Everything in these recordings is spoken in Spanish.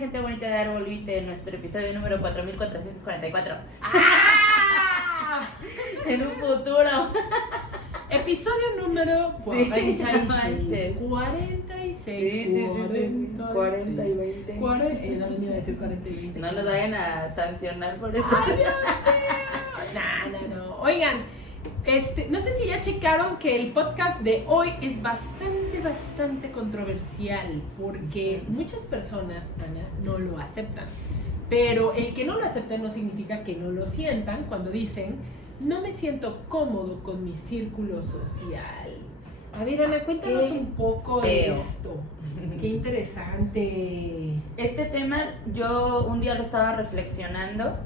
gente bonita de Arbolvite, en nuestro episodio número 4444. ¡Ah! En un futuro. Episodio número 46. Sí, no manches. 46. Sí. 40 y 20. No, no iba a decir 40 y 20. No nos vayan a sancionar por esto. ¡Ay, Dios mío! No. Oigan, no sé si ya checaron que el podcast de hoy es bastante controversial, porque muchas personas, Ana, no lo aceptan. Pero el que no lo aceptan no significa que no lo sientan cuando dicen: no me siento cómodo con mi círculo social. A ver, Ana, cuéntanos un poco de esto. Qué interesante. Este tema yo un día lo estaba reflexionando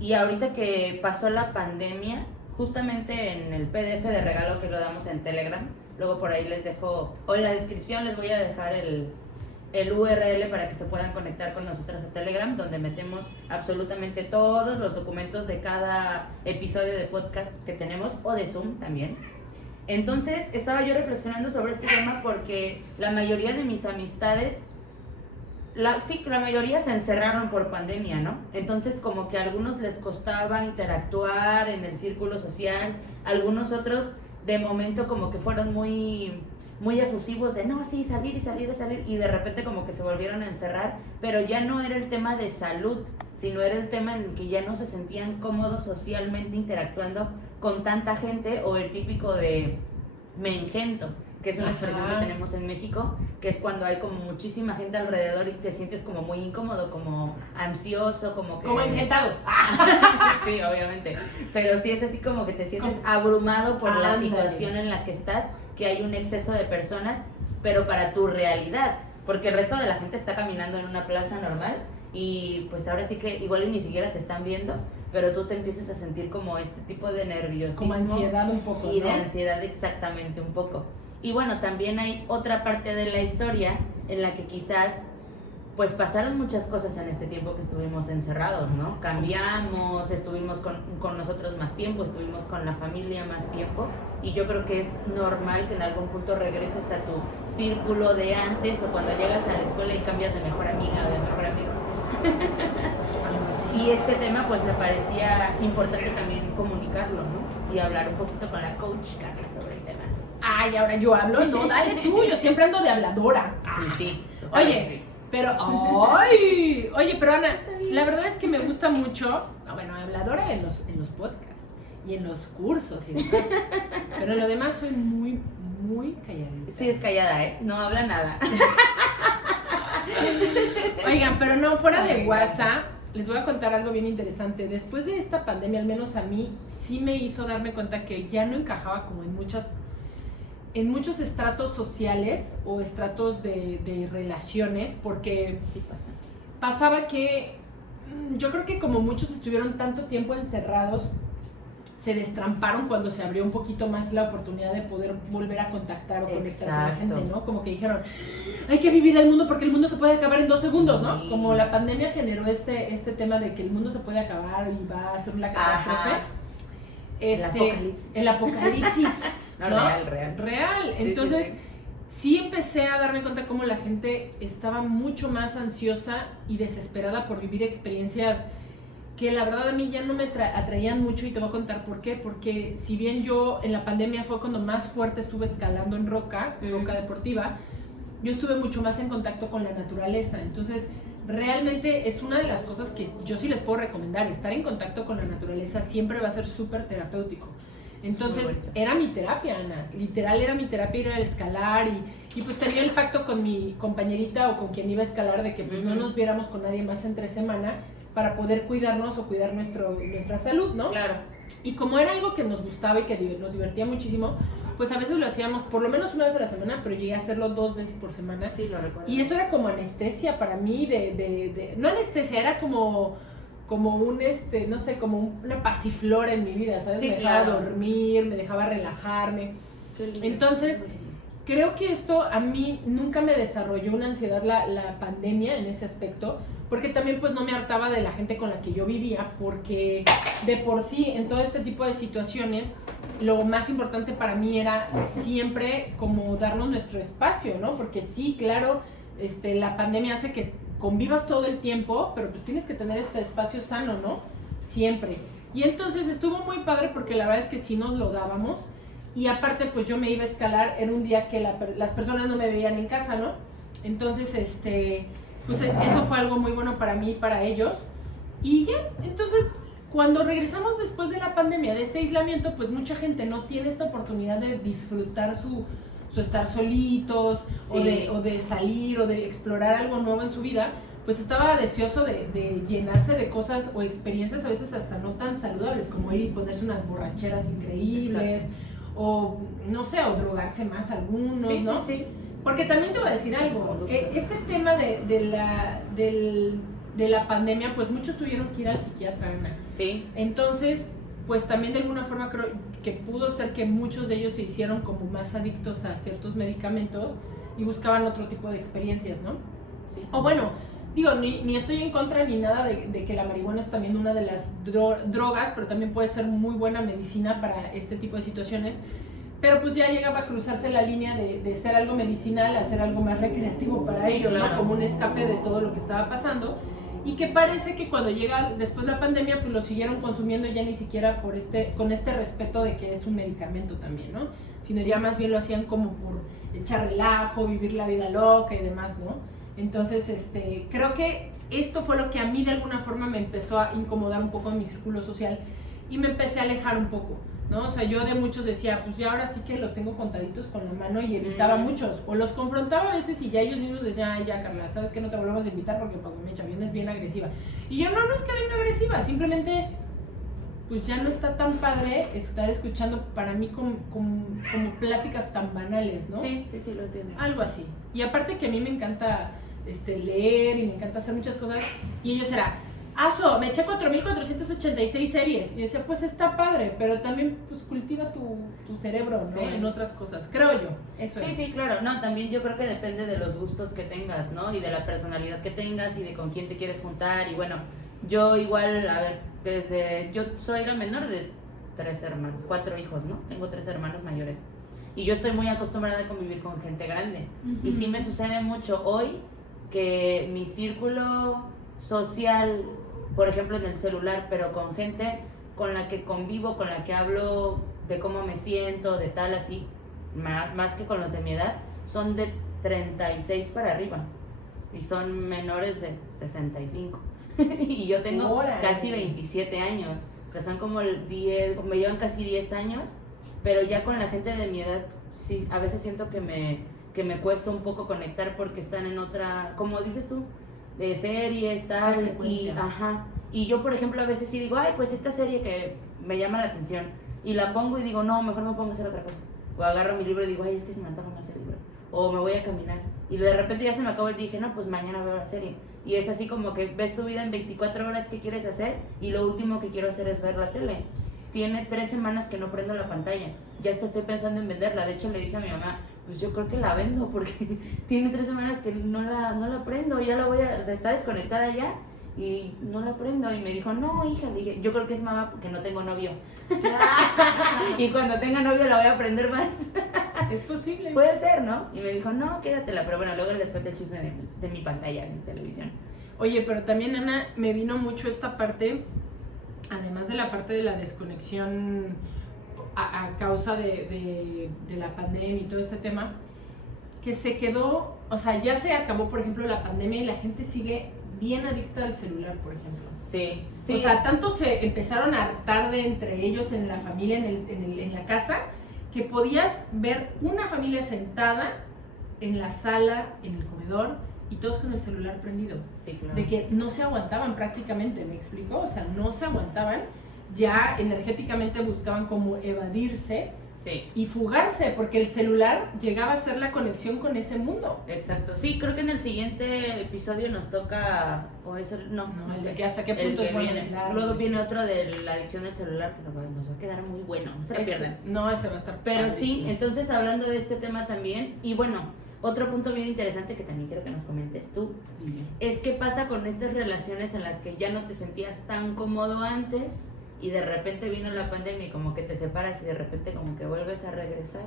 y ahorita que pasó la pandemia, justamente en el PDF de regalo que lo damos en Telegram, luego por ahí les dejo, o en la descripción les voy a dejar el URL para que se puedan conectar con nosotros a Telegram, donde metemos absolutamente todos los documentos de cada episodio de podcast que tenemos, o de Zoom también. Entonces estaba yo reflexionando sobre este tema porque la mayoría de mis amistades, la mayoría se encerraron por pandemia, ¿no? Entonces como que a algunos les costaba interactuar en el círculo social, algunos otros de momento como que fueron muy efusivos de no, sí, salir, y de repente como que se volvieron a encerrar, pero ya no era el tema de salud, sino era el tema en que ya no se sentían cómodos socialmente interactuando con tanta gente, o el típico de me engento, que es una expresión que tenemos en México, que es cuando hay como muchísima gente alrededor y te sientes como muy incómodo, como ansioso, como que... Como engentado. Sí, obviamente, pero sí es así como que te sientes abrumado por la situación en la que estás, que hay un exceso de personas, pero para tu realidad, porque el resto de la gente está caminando en una plaza normal y pues ahora sí que igual y ni siquiera te están viendo, pero tú te empiezas a sentir como este tipo de nerviosismo. Como ansiedad un poco, y ¿no? de ansiedad, exactamente, un poco. Y bueno, también hay otra parte de la historia en la que quizás pues pasaron muchas cosas en este tiempo que estuvimos encerrados, ¿no? Cambiamos, estuvimos con nosotros más tiempo, estuvimos con la familia más tiempo, y yo creo que es normal que en algún punto regreses a tu círculo de antes, o cuando llegas a la escuela y cambias de mejor amiga o de mejor amigo. Y este tema pues me parecía importante también comunicarlo, ¿no? Y hablar un poquito con la coach Carla sobre el tema. Ay, ahora yo hablo, no, dale tú, yo siempre ando de habladora. Y sí. Oye, pero Ana, la verdad es que me gusta mucho, bueno, habladora en los podcasts y en los cursos y demás, pero en lo demás soy muy calladita. Sí, es callada, ¿eh? No habla nada. Oigan, pero no, fuera de WhatsApp, les voy a contar algo bien interesante. Después de esta pandemia, al menos a mí, sí me hizo darme cuenta que ya no encajaba como en muchos estratos sociales o estratos de relaciones, porque Sí pasa. pasaba que yo creo que como muchos estuvieron tanto tiempo encerrados, se destramparon cuando se abrió un poquito más la oportunidad de poder volver a contactar o conectar con la gente, ¿no? Como que dijeron, hay que vivir el mundo porque el mundo se puede acabar en 2 segundos, ¿no? Como la pandemia generó este tema de que el mundo se puede acabar y va a ser una catástrofe. El apocalipsis. No, ¿no? Real. Sí, Entonces, sí. Sí empecé a darme cuenta cómo la gente estaba mucho más ansiosa y desesperada por vivir experiencias que la verdad a mí ya no me atraían mucho, y te voy a contar por qué. Porque si bien yo en la pandemia fue cuando más fuerte estuve escalando en roca deportiva, yo estuve mucho más en contacto con la naturaleza. Entonces, realmente es una de las cosas que yo sí les puedo recomendar. Estar en contacto con la naturaleza siempre va a ser súper terapéutico. Entonces, era mi terapia, Ana. Literal, era mi terapia ir a escalar, y pues tenía el pacto con mi compañerita o con quien iba a escalar de que pues no nos viéramos con nadie más entre semana para poder cuidarnos o cuidar nuestra salud, ¿no? Claro. Y como era algo que nos gustaba y que nos divertía muchísimo, pues a veces lo hacíamos por lo menos una vez a la semana, pero llegué a hacerlo 2 veces por semana. Sí, lo recuerdo. Y eso era como anestesia para mí, no anestesia, era como un, no sé, como una pasiflora en mi vida, ¿sabes? Sí, me dejaba claro. dormir, me dejaba relajarme. Qué lindo. Entonces, creo que esto a mí nunca me desarrolló una ansiedad la pandemia en ese aspecto, porque también pues no me hartaba de la gente con la que yo vivía, porque de por sí en todo este tipo de situaciones lo más importante para mí era siempre como darnos nuestro espacio, ¿no? Porque sí, claro, la pandemia hace que convivas todo el tiempo, pero pues tienes que tener este espacio sano, ¿no? Siempre. Y entonces estuvo muy padre porque la verdad es que sí nos lo dábamos. Y aparte, pues yo me iba a escalar en un día que las personas no me veían en casa, ¿no? Entonces, pues eso fue algo muy bueno para mí y para ellos. Y ya, entonces, cuando regresamos después de la pandemia, de este aislamiento, pues mucha gente no tiene esta oportunidad de disfrutar su estar solitos, Sí. o de salir, o de explorar algo nuevo en su vida, pues estaba deseoso de llenarse de cosas o experiencias a veces hasta no tan saludables, como ir y ponerse unas borracheras increíbles, Exacto. o no sé, o drogarse más algunos, Sí, ¿no? sí, sí. Porque también te voy a decir algo, este tema de la pandemia, pues muchos tuvieron que ir al psiquiatra, Ana. Sí. Entonces, pues también de alguna forma creo que pudo ser que muchos de ellos se hicieron como más adictos a ciertos medicamentos y buscaban otro tipo de experiencias, ¿no? Sí. O bueno, digo, ni estoy en contra ni nada de que la marihuana es también una de las drogas, pero también puede ser muy buena medicina para este tipo de situaciones. Pero pues ya llegaba a cruzarse la línea de ser algo medicinal a ser algo más recreativo para Sí, ellos, claro. ¿no? Como un escape de todo lo que estaba pasando. Y que parece que cuando llega después de la pandemia, pues lo siguieron consumiendo ya ni siquiera con este respeto de que es un medicamento también, ¿no? Sino ya más bien lo hacían como por echar relajo, vivir la vida loca y demás, ¿no? Entonces, creo que esto fue lo que a mí de alguna forma me empezó a incomodar un poco en mi círculo social y me empecé a alejar un poco, ¿no? O sea, yo de muchos decía, pues ya ahora sí que los tengo contaditos con la mano y evitaba muchos, o los confrontaba a veces y ya ellos mismos decían, ay ya Carla, sabes que no te volvemos a invitar porque pues Mecha, vienes bien agresiva. Y yo, no es que venga agresiva, simplemente pues ya no está tan padre estar escuchando para mí como pláticas tan banales, ¿no? Sí, sí, sí, lo entiendo. Algo así. Y aparte que a mí me encanta leer y me encanta hacer muchas cosas, y ellos era, me eché 4,486 series. Y yo decía, pues está padre, pero también pues cultiva tu cerebro, ¿no? Sí. En otras cosas, creo yo. Eso Sí, es. sí, claro. No, también yo creo que depende de los gustos que tengas, ¿no? Y de la personalidad que tengas y de con quién te quieres juntar. Y bueno, yo igual, a ver, yo soy la menor de 4 hijos, ¿no? Tengo 3 hermanos mayores. Y yo estoy muy acostumbrada a convivir con gente grande. Uh-huh. Y sí me sucede mucho hoy que mi círculo social, por ejemplo en el celular, pero con gente con la que convivo, con la que hablo de cómo me siento, de tal así, más que con los de mi edad, son de 36 para arriba y son menores de 65 y yo tengo ¡Órale! casi 27 años, o sea, son como 10, me llevan casi 10 años, pero ya con la gente de mi edad, sí, a veces siento que me cuesta un poco conectar porque están en otra, como dices tú, de series, tal, y yo por ejemplo a veces sí digo, ay, pues esta serie que me llama la atención, y la pongo y digo, no, mejor me pongo a hacer otra cosa, o agarro mi libro y digo, ay, es que se me antoja más el libro, o me voy a caminar, y de repente ya se me acabó y dije, no, pues mañana veo la serie, y es así como que ves tu vida en 24 horas, ¿qué quieres hacer? Y lo último que quiero hacer es ver la tele. Tiene 3 semanas que no prendo la pantalla, ya estoy pensando en venderla, de hecho le dije a mi mamá, pues yo creo que la vendo porque tiene 3 semanas que no la prendo, ya la voy a, o sea, está desconectada ya y no la prendo, y me dijo, no hija, le dije, yo creo que es mamá porque no tengo novio y cuando tenga novio la voy a prender más. Es posible. Puede ser, ¿no? Y me dijo, no, quédatela, pero bueno, luego les cuento el chisme de mi pantalla en televisión. Oye, pero también, Ana, me vino mucho esta parte, además de la parte de la desconexión a causa de la pandemia y todo este tema, que se quedó, o sea, ya se acabó, por ejemplo, la pandemia y la gente sigue bien adicta al celular, por ejemplo. Sí, sí. O sea, tanto se empezaron a hartar de entre ellos en la familia, en la casa, que podías ver una familia sentada en la sala, en el comedor, y todos con el celular prendido. Sí, claro. De que no se aguantaban prácticamente, ¿me explico? O sea, no se aguantaban, ya energéticamente buscaban como evadirse Sí. y fugarse, porque el celular llegaba a ser la conexión con ese mundo. Exacto. Sí, creo que en el siguiente episodio nos toca, o eso, no sé sé. que hasta qué El punto que es bueno viene. aislar, Luego güey. viene otro de la adicción del celular que nos va a quedar muy bueno, no se lo pierden. No, ese va a estar Pero sí, padrísimo. entonces hablando de este tema también, y bueno, otro punto bien interesante que también quiero que nos comentes tú, es qué pasa con estas relaciones en las que ya no te sentías tan cómodo antes y de repente vino la pandemia y como que te separas y de repente como que vuelves a regresar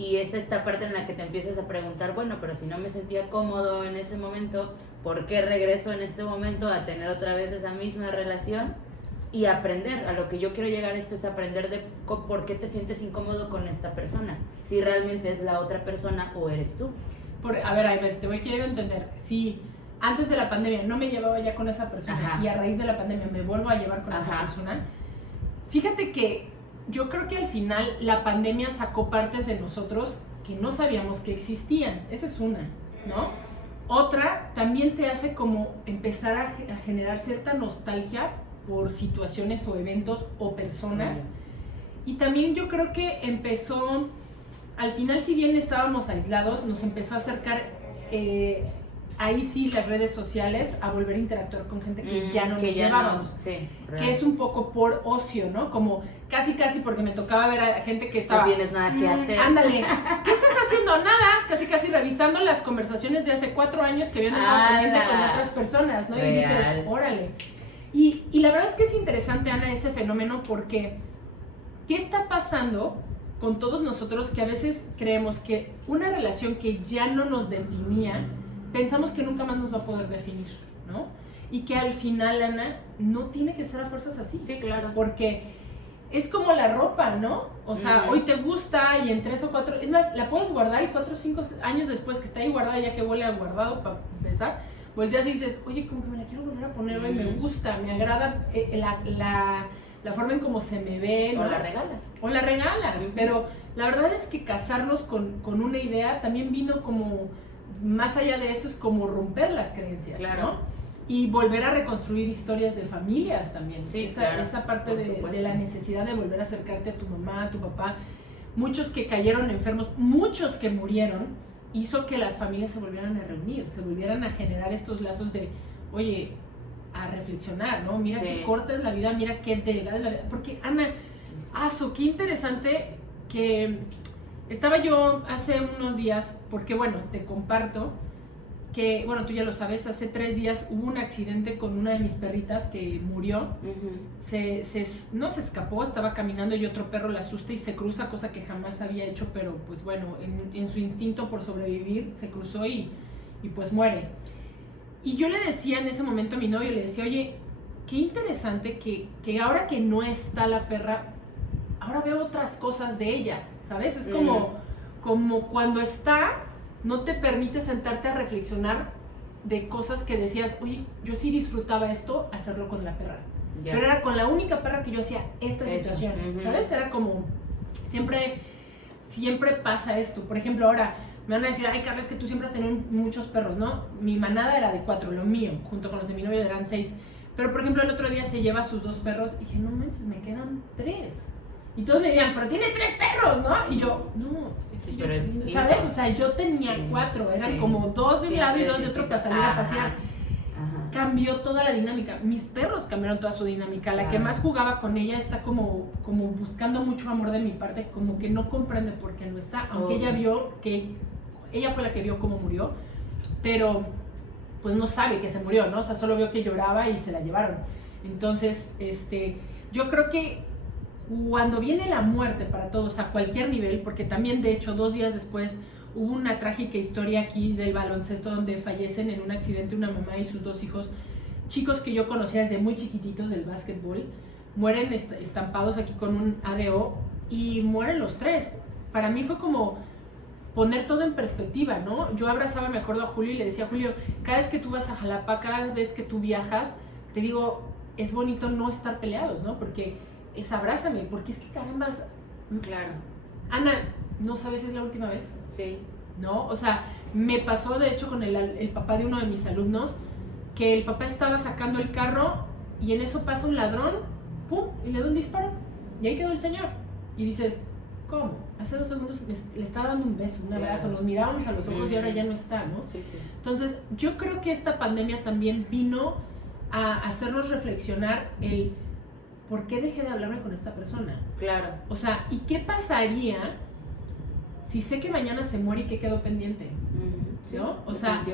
Y es esta parte en la que te empiezas a preguntar, bueno, pero si no me sentía cómodo en ese momento, ¿por qué regreso en este momento a tener otra vez esa misma relación? Y aprender, a lo que yo quiero llegar esto es aprender de por qué te sientes incómodo con esta persona, si realmente es la otra persona o eres tú. A ver, te voy a querer entender. Si antes de la pandemia no me llevaba ya con esa persona, ajá, y a raíz de la pandemia me vuelvo a llevar con, ajá, esa persona, fíjate que yo creo que al final la pandemia sacó partes de nosotros que no sabíamos que existían. Esa es una, ¿no? Otra, también te hace como empezar a generar cierta nostalgia por situaciones o eventos o personas. Y también yo creo que empezó, al final, si bien estábamos aislados, nos empezó a acercar, ahí sí, las redes sociales, a volver a interactuar con gente que ya no nos llevábamos. No, sí, que es un poco por ocio, ¿no? Como casi porque me tocaba ver a gente que estaba... No tienes nada que hacer. Ándale, ¿qué estás haciendo? Nada, casi revisando las conversaciones de hace 4 años que habían estado pendiente con otras personas, ¿no? Real. Y dices, órale. Y la verdad es que es interesante, Ana, ese fenómeno, porque ¿qué está pasando con todos nosotros que a veces creemos que una relación que ya no nos definía, pensamos que nunca más nos va a poder definir, ¿no? Y que al final, Ana, no tiene que ser a fuerzas así. Sí, claro. Porque es como la ropa, ¿no? O sea, hoy te gusta y en 3 o 4... Es más, la puedes guardar y 4 o 5 años después que está ahí guardada, ya que huele a guardado para empezar, volteas y dices, oye, como que me la quiero volver a poner hoy, me gusta, me agrada la forma en cómo se me ve, ¿no? O la regalas. Pero la verdad es que casarnos con una idea también vino como... Más allá de eso es como romper las creencias, claro, ¿no? Y volver a reconstruir historias de familias también. Sí, esa parte de la necesidad de volver a acercarte a tu mamá, a tu papá. Muchos que cayeron enfermos, muchos que murieron, hizo que las familias se volvieran a reunir, se volvieran a generar estos lazos de, oye, a reflexionar, ¿no? Mira qué corta es la vida, mira qué delgada es la vida. Porque, Ana, qué interesante que... Estaba yo hace unos días, porque bueno, te comparto que, bueno, tú ya lo sabes, hace 3 días hubo un accidente con una de mis perritas que murió. No se escapó, estaba caminando y otro perro la asusta y se cruza, cosa que jamás había hecho, pero pues bueno, en su instinto por sobrevivir se cruzó y pues muere. Y yo le decía en ese momento a mi novio, le decía, oye, qué interesante que ahora que no está la perra, ahora veo otras cosas de ella. ¿Sabes? Es como cuando está, no te permite sentarte a reflexionar de cosas que decías, oye, yo sí disfrutaba esto, hacerlo con la perra. Pero era con la única perra que yo hacía esta situación, ¿sabes? Era como, siempre pasa esto. Por ejemplo, ahora me van a decir, ay, Carla, es que tú siempre has tenido muchos perros, ¿no? Mi manada era de 4, lo mío, junto con los de mi novio eran 6. Pero, por ejemplo, el otro día se lleva sus 2 perros y dije, no manches, me quedan 3. Y todos me dirían, pero tienes 3 perros, ¿no? Y yo, no, ¿sabes? O sea, yo tenía 4, eran como 2 de un lado y 2 de otro para salir a pasear. Cambió toda la dinámica. Mis perros cambiaron toda su dinámica. La que más jugaba con ella está como buscando mucho amor de mi parte, como que no comprende por qué no está, aunque ella fue la que vio cómo murió, pero pues no sabe que se murió, ¿no? O sea, solo vio que lloraba y se la llevaron. Entonces, yo creo que cuando viene la muerte para todos a cualquier nivel, porque también de hecho 2 días después hubo una trágica historia aquí del baloncesto donde fallecen en un accidente una mamá y sus 2 hijos, chicos que yo conocía desde muy chiquititos del básquetbol, mueren estampados aquí con un ADO y mueren los 3. Para mí fue como poner todo en perspectiva, ¿no? Yo abrazaba, me acuerdo, a Julio y le decía, Julio, cada vez que tú vas a Jalapa, cada vez que tú viajas, te digo, es bonito no estar peleados, ¿no? Porque es abrázame, porque es que caramba, claro. Ana, ¿no sabes si es la última vez? Sí. ¿No? O sea, me pasó de hecho con el papá de uno de mis alumnos, que el papá estaba sacando el carro y en eso pasa un ladrón, ¡pum! Y le da un disparo. Y ahí quedó el señor. Y dices, ¿cómo? Hace 2 segundos le estaba dando un beso, un abrazo, nos mirábamos a los ojos y ahora ya no está, ¿no? Sí. Entonces, yo creo que esta pandemia también vino a hacernos reflexionar el ¿por qué dejé de hablarme con esta persona? Claro. O sea, ¿y qué pasaría si sé que mañana se muere y que quedó pendiente? ¿No? O sea,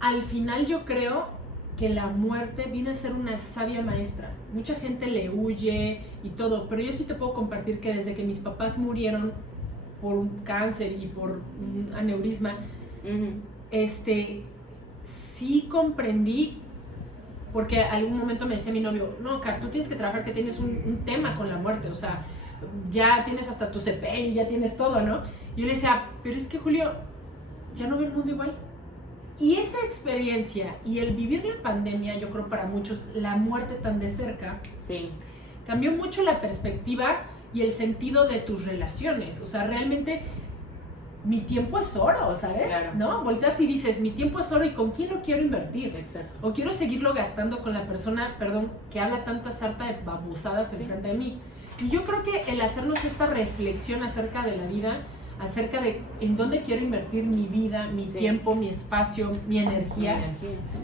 al final yo creo que la muerte viene a ser una sabia maestra. Mucha gente le huye y todo, pero yo sí te puedo compartir que desde que mis papás murieron por un cáncer y por un aneurisma, sí comprendí, porque algún momento me decía mi novio, no, Kat, tú tienes que trabajar que tienes un tema con la muerte, o sea, ya tienes hasta tu sepelio, ya tienes todo, ¿no? Y yo le decía, pero es que Julio, ya no veo el mundo igual. Y esa experiencia y el vivir la pandemia, yo creo para muchos, la muerte tan de cerca, sí, cambió mucho la perspectiva y el sentido de tus relaciones. O sea, realmente mi tiempo es oro, ¿sabes? Claro. ¿No? Volteas y dices, mi tiempo es oro y ¿con quién lo quiero invertir? Exacto. O quiero seguirlo gastando con la persona, perdón, que habla tanta sarta de babosadas enfrente de mí. Y yo creo que el hacernos esta reflexión acerca de la vida, acerca de en dónde quiero invertir mi vida, mi tiempo, mi espacio, mi energía, sí.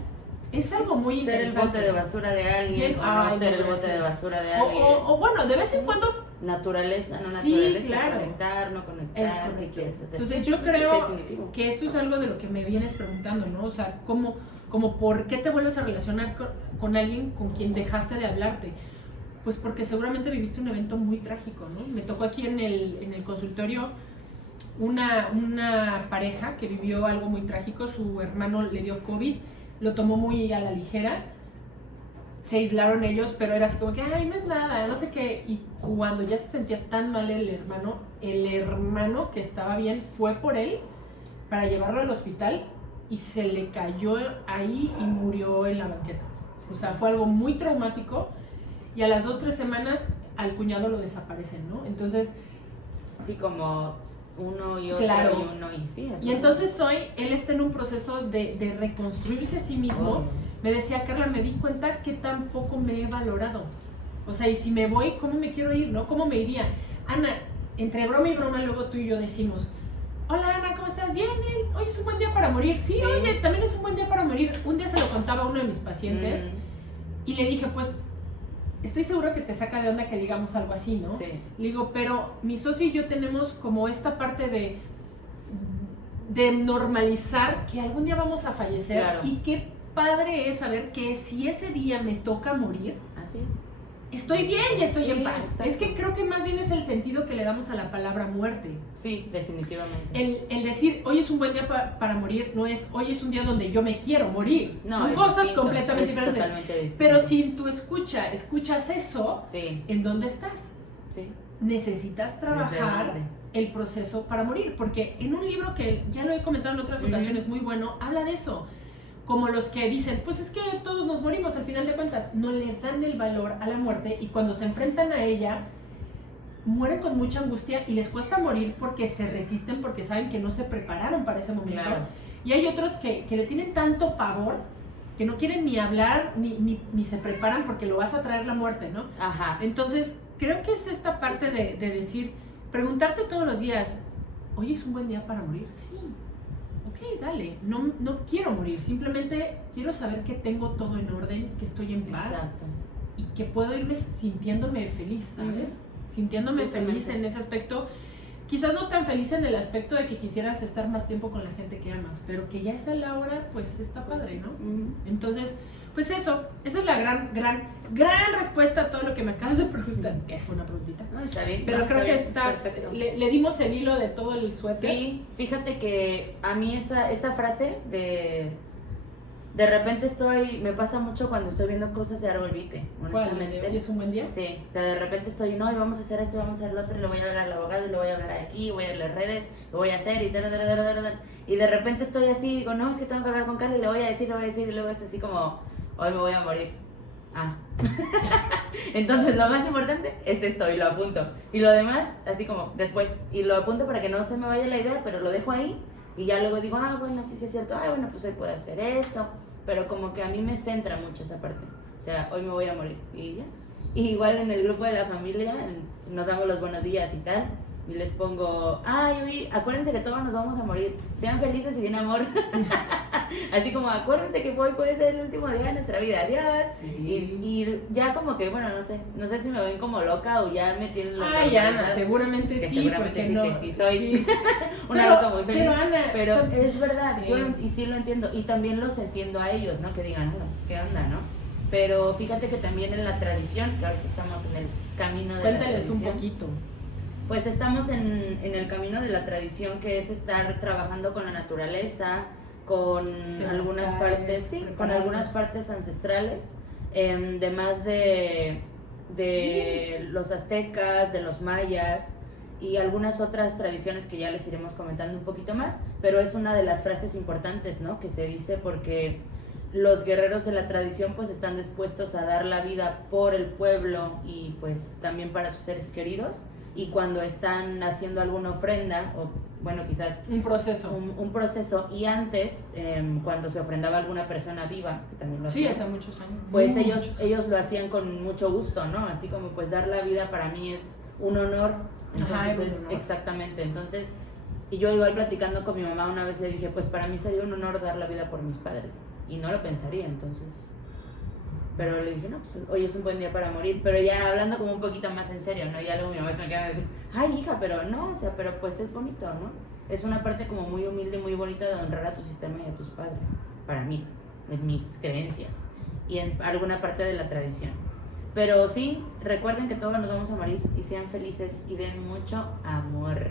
Es algo muy ser interesante. el bote de basura de alguien, o no ser el bote de basura de alguien. O bueno, de vez en cuando... Naturaleza, no Sí, naturaleza, claro. conectar, no conectar, ¿qué quieres hacer? Entonces Sí, yo sí, creo sí, que esto es algo de lo que me vienes preguntando, ¿no? O sea, como ¿por qué te vuelves a relacionar con alguien con quien dejaste de hablarte? Pues porque seguramente viviste un evento muy trágico, ¿no? Me tocó aquí en el consultorio una pareja que vivió algo muy trágico, su hermano le dio COVID, lo tomó muy a la ligera, se aislaron ellos, pero era así como que, ay, no es nada, no sé qué, y cuando ya se sentía tan mal el hermano que estaba bien fue por él para llevarlo al hospital y se le cayó ahí y murió en la banqueta. O sea, fue algo muy traumático y a las 2-3 semanas al cuñado lo desaparecen, ¿no? Entonces... Sí, como uno y otro y uno y sí. Y entonces hoy él está en un proceso de reconstruirse a sí mismo. Me decía, Carla, me di cuenta que tampoco me he valorado. O sea, y si me voy, ¿cómo me quiero ir, no? ¿Cómo me iría? Ana, entre broma y broma, luego tú y yo decimos, hola Ana, ¿cómo estás? Bien, hoy es un buen día para morir. Sí, oye, también es un buen día para morir. Un día se lo contaba a uno de mis pacientes y le dije, pues, estoy segura que te saca de onda que digamos algo así, ¿no? Sí. Le digo, pero mi socio y yo tenemos como esta parte de normalizar que algún día vamos a fallecer. Claro. Y qué padre es saber que si ese día me toca morir, así es, estoy bien y estoy en paz. Exacto. Es que creo que más bien es el sentido que le damos a la palabra muerte. Sí, definitivamente. El decir, hoy es un buen día para morir, no es, hoy es un día donde yo me quiero morir. No, son cosas completamente diferentes. Totalmente distinto. Pero si en tu escuchas eso, sí. ¿En dónde estás? Sí. Necesitas trabajar el proceso para morir, porque en un libro que ya lo he comentado en otras ocasiones, muy bueno, habla de eso. Como los que dicen, pues es que todos nos morimos al final de cuentas, no le dan el valor a la muerte y cuando se enfrentan a ella, mueren con mucha angustia y les cuesta morir porque se resisten, porque saben que no se prepararon para ese momento. Claro. Y hay otros que le tienen tanto pavor que no quieren ni hablar ni se preparan porque lo vas a traer la muerte, ¿no? Ajá. Entonces, creo que es esta parte de decir, preguntarte todos los días, ¿hoy es un buen día para morir? Sí. Ok, dale, no quiero morir, simplemente quiero saber que tengo todo en orden, que estoy en paz. Exacto. Y que puedo irme sintiéndome feliz, ¿sabes? Sintiéndome feliz en ese aspecto. Quizás no tan feliz en el aspecto de que quisieras estar más tiempo con la gente que amas, pero que ya es a la hora, pues está padre, ¿no? Entonces, pues esa es la gran respuesta a todo lo que me acabas de preguntar. Que fue una preguntita. No, está bien. Pero no, creo que está le dimos el hilo de todo el suéter. Sí, fíjate que a mí esa frase de repente me pasa mucho cuando estoy viendo cosas de árbol vitae, honestamente. ¿Hoy es un buen día? Sí, o sea, de repente estoy, no, y vamos a hacer esto, vamos a hacer lo otro, y le voy a hablar al abogado, y le voy a hablar aquí, voy a las redes, lo voy a hacer, y de repente estoy así, digo, no, es que tengo que hablar con Carla, y le voy a decir, y luego es así como, hoy me voy a morir. Ah. Entonces lo más importante es esto, y lo apunto. Y lo demás, así como después, y lo apunto para que no se me vaya la idea, pero lo dejo ahí, y ya luego digo, bueno, sí es cierto, bueno, pues hoy puedo hacer esto, pero como que a mí me centra mucho esa parte, o sea, hoy me voy a morir, y ya. Y igual en el grupo de la familia, nos damos los buenos días y tal, y les pongo, oye, acuérdense que todos nos vamos a morir, sean felices y den amor. Así como, acuérdense que hoy puede ser el último día de nuestra vida, adiós. Sí. Y ya como que, bueno, no sé si me ven como loca o ya me tienen loca. Ay, Ana, seguramente que sí, seguramente sí, no, que sí soy sí. una loca muy feliz. Pero, Ana, es verdad, sí. yo y sí lo entiendo, y también los entiendo a ellos, ¿no? Que digan, ¿qué onda, no? Pero fíjate que también en la tradición, que ahorita estamos en el camino de cuéntales la tradición, un poquito. Pues estamos en el camino de la tradición, que es estar trabajando con la naturaleza, con algunas partes, sí, con algunas partes ancestrales, además de los aztecas, de los mayas y algunas otras tradiciones que ya les iremos comentando un poquito más, pero es una de las frases importantes, ¿no?, que se dice porque los guerreros de la tradición pues están dispuestos a dar la vida por el pueblo y pues también para sus seres queridos, y cuando están haciendo alguna ofrenda, o bueno, quizás un proceso, un proceso, y antes, cuando se ofrendaba a alguna persona viva, que también lo hacían, sí, hace muchos años, pues ellos lo hacían con mucho gusto, ¿no? Así como pues dar la vida para mí es un honor, entonces exactamente, entonces, y yo igual platicando con mi mamá una vez le dije, pues para mí sería un honor dar la vida por mis padres, y no lo pensaría, entonces, pero le dije, no, pues hoy es un buen día para morir, pero ya hablando como un poquito más en serio, ¿no? Ya luego mi mamá se me queda a decir, ay hija, pero no, o sea, pero pues es bonito, ¿no? Es una parte como muy humilde, muy bonita de honrar a tu sistema y a tus padres, para mí, en mis creencias y en alguna parte de la tradición. Pero sí, recuerden que todos nos vamos a morir y sean felices y den mucho amor.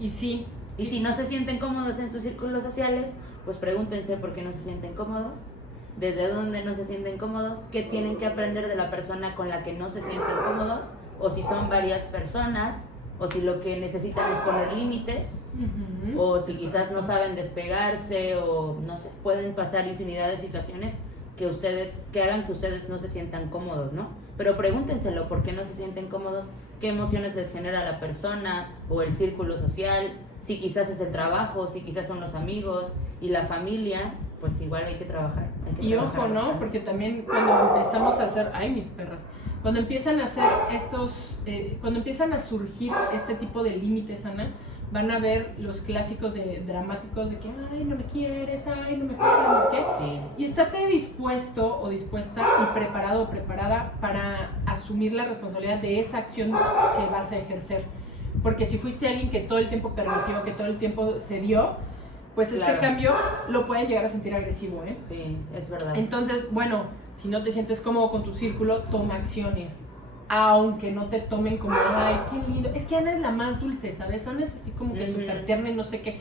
Y sí. Y si no se sienten cómodos en sus círculos sociales, pues pregúntense por qué no se sienten cómodos, desde dónde no se sienten cómodos, qué tienen que aprender de la persona con la que no se sienten cómodos, o si son varias personas, o si lo que necesitan es poner límites, o si quizás no saben despegarse, o no sé, pueden pasar infinidad de situaciones que hagan que ustedes no se sientan cómodos, ¿no? Pero pregúntenselo, ¿por qué no se sienten cómodos? ¿Qué emociones les genera la persona o el círculo social? Si quizás es el trabajo, si quizás son los amigos y la familia, pues igual hay que trabajar. Y ojo, ¿no? Porque también cuando empezamos a hacer, ay, mis perras, cuando empiezan a hacer cuando empiezan a surgir este tipo de límites, Ana, van a ver los clásicos dramáticos de que, ay, no me quieres, ay, no me quieres, no sé qué. Sí. Y estate dispuesto o dispuesta y preparado o preparada para asumir la responsabilidad de esa acción que vas a ejercer. Porque si fuiste alguien que todo el tiempo permitió, que todo el tiempo cedió, pues este cambio lo pueden llegar a sentir agresivo, ¿eh? Sí, es verdad. Entonces, bueno, si no te sientes cómodo con tu círculo, toma acciones. Aunque no te tomen como, ay, qué lindo. Es que Ana es la más dulce, ¿sabes? Ana es así como que súper tierna y no sé qué.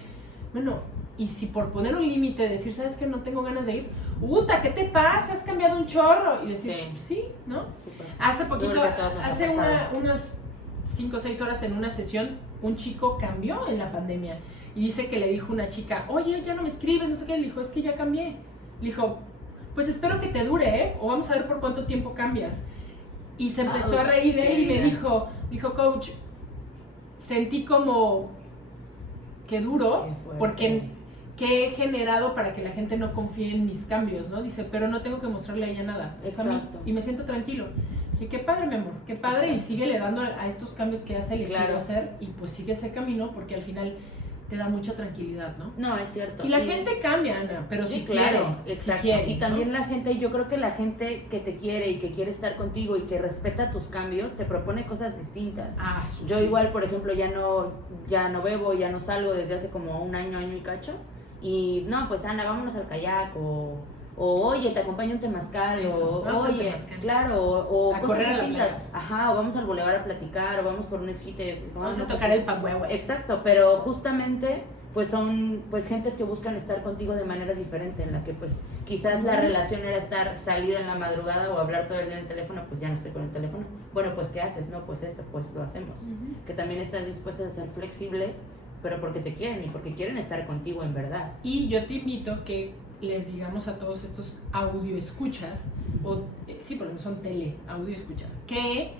Bueno, y si por poner un límite, decir, ¿sabes qué? No tengo ganas de ir. ¡Uta! ¿Qué te pasa? ¿Has cambiado un chorro? Y decir, sí, ¿no? Sí, pues, hace poquito, hace unas 5 o 6 horas en una sesión, un chico cambió en la pandemia. Y dice que le dijo una chica, oye, ya no me escribes, no sé qué. Le dijo, es que ya cambié. Le dijo, pues espero que te dure, ¿eh? O vamos a ver por cuánto tiempo cambias. Y se empezó a reír de él y me dijo, coach, sentí como que duro, porque ¿qué he generado para que la gente no confíe en mis cambios, ¿no? Dice, pero no tengo que mostrarle a ella nada, es a mí, y me siento tranquilo. Dije, qué padre, mi amor, qué padre. Exacto. Y síguele dando a estos cambios que has elegido hacer, y pues sigue ese camino, porque al final te da mucha tranquilidad, ¿no? No, es cierto. Y la gente cambia, Ana, pero sí, claro, quiere, exacto. Sí quiere, y también ¿no? La gente, yo creo que la gente que te quiere y que quiere estar contigo y que respeta tus cambios, te propone cosas distintas. Yo igual, por ejemplo, ya no bebo, ya no salgo desde hace como un año y cacho, y no, pues Ana, vámonos al kayak, o oye, te acompaño un temazcal, o oye, claro, o a correr a la playa. Ajá, o vamos al bulevar a platicar, o vamos por un esquite, vamos a tocar el panhuehue. Exacto, pero justamente pues son pues gentes que buscan estar contigo de manera diferente, en la que pues quizás la relación era salir en la madrugada o hablar todo el día en el teléfono, pues ya no estoy con el teléfono. Bueno, pues ¿qué haces? No, pues esto, pues lo hacemos. Que también están dispuestos a ser flexibles, pero porque te quieren y porque quieren estar contigo en verdad. Y yo te invito que les digamos a todos estos audio escuchas, o sí, porque no son tele, audio escuchas, que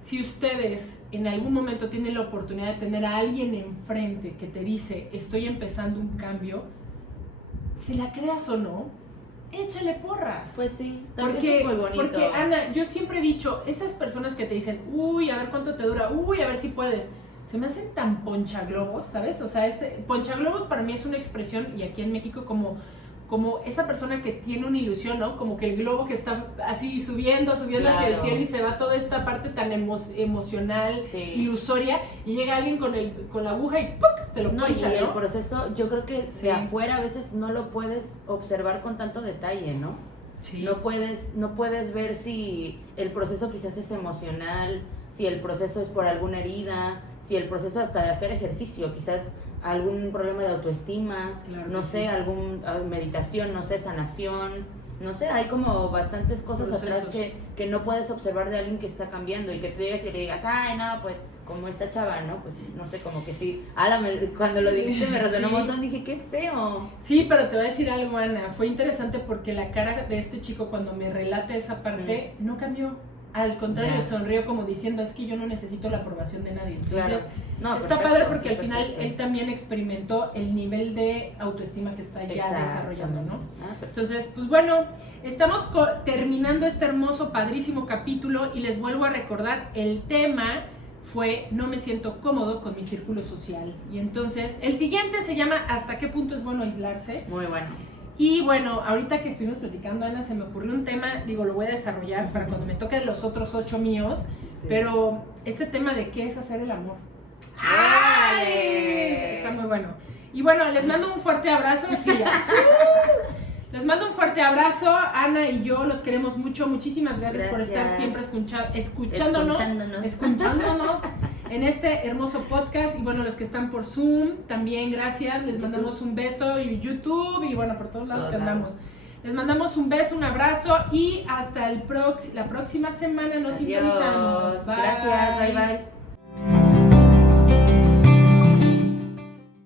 si ustedes en algún momento tienen la oportunidad de tener a alguien enfrente que te dice, estoy empezando un cambio, si la creas o no, échale porras. Pues sí, porque es muy bonito. Porque, Ana, yo siempre he dicho, esas personas que te dicen, uy, a ver cuánto te dura, uy, a ver si puedes, se me hacen tan ponchaglobos, ¿sabes? O sea, ponchaglobos para mí es una expresión, y aquí en México como esa persona que tiene una ilusión, ¿no? Como que el globo que está así subiendo claro, hacia el cielo, y se va toda esta parte tan emocional, ilusoria, y llega alguien con la aguja y ¡puc! Te lo poncha, ¿no? Y el proceso, yo creo que de afuera a veces no lo puedes observar con tanto detalle, ¿no? Sí. No puedes ver si el proceso quizás es emocional, si el proceso es por alguna herida, si el proceso hasta de hacer ejercicio, quizás algún problema de autoestima, Claro no que sé, sí. algún meditación, no sé, sanación, no sé, hay como bastantes cosas Procesos. atrás que no puedes observar de alguien que está cambiando y que tú llegues y le digas, ay, no, pues como esta chava, ¿no? Pues no sé, como que sí. Cuando lo dijiste me resonó Sí. un montón, dije, qué feo. Sí, pero te voy a decir algo, Ana. Fue interesante porque la cara de este chico cuando me relata esa parte no cambió. Al contrario, Ya. sonrió como diciendo, es que yo no necesito la aprobación de nadie. Entonces, Claro. No, está perfecto, padre porque al final perfecto. él también experimentó el nivel de autoestima que está ya Exactamente. desarrollando, ¿no? Ah, perfecto. Entonces, pues bueno, estamos terminando este hermoso, padrísimo capítulo y les vuelvo a recordar, el tema fue no me siento cómodo con mi círculo social. Y entonces, el siguiente se llama ¿hasta qué punto es bueno aislarse? Muy bueno. Y bueno, ahorita que estuvimos platicando, Ana, se me ocurrió un tema, digo, lo voy a desarrollar para cuando me toquen los otros 8 míos, Sí. pero este tema de qué es hacer el amor. ¡Ay! Está muy bueno. Y bueno, les mando un fuerte abrazo. Sí, ya. Les mando un fuerte abrazo, Ana y yo los queremos mucho. Muchísimas gracias por estar Gracias. siempre escuchándonos en este hermoso podcast. Y bueno, los que están por Zoom, también gracias. Les mandamos un beso y YouTube y bueno, por todos lados que andamos. Les mandamos un beso, un abrazo y hasta la próxima semana nos Adiós. sintonizamos. Bye. Gracias, bye bye.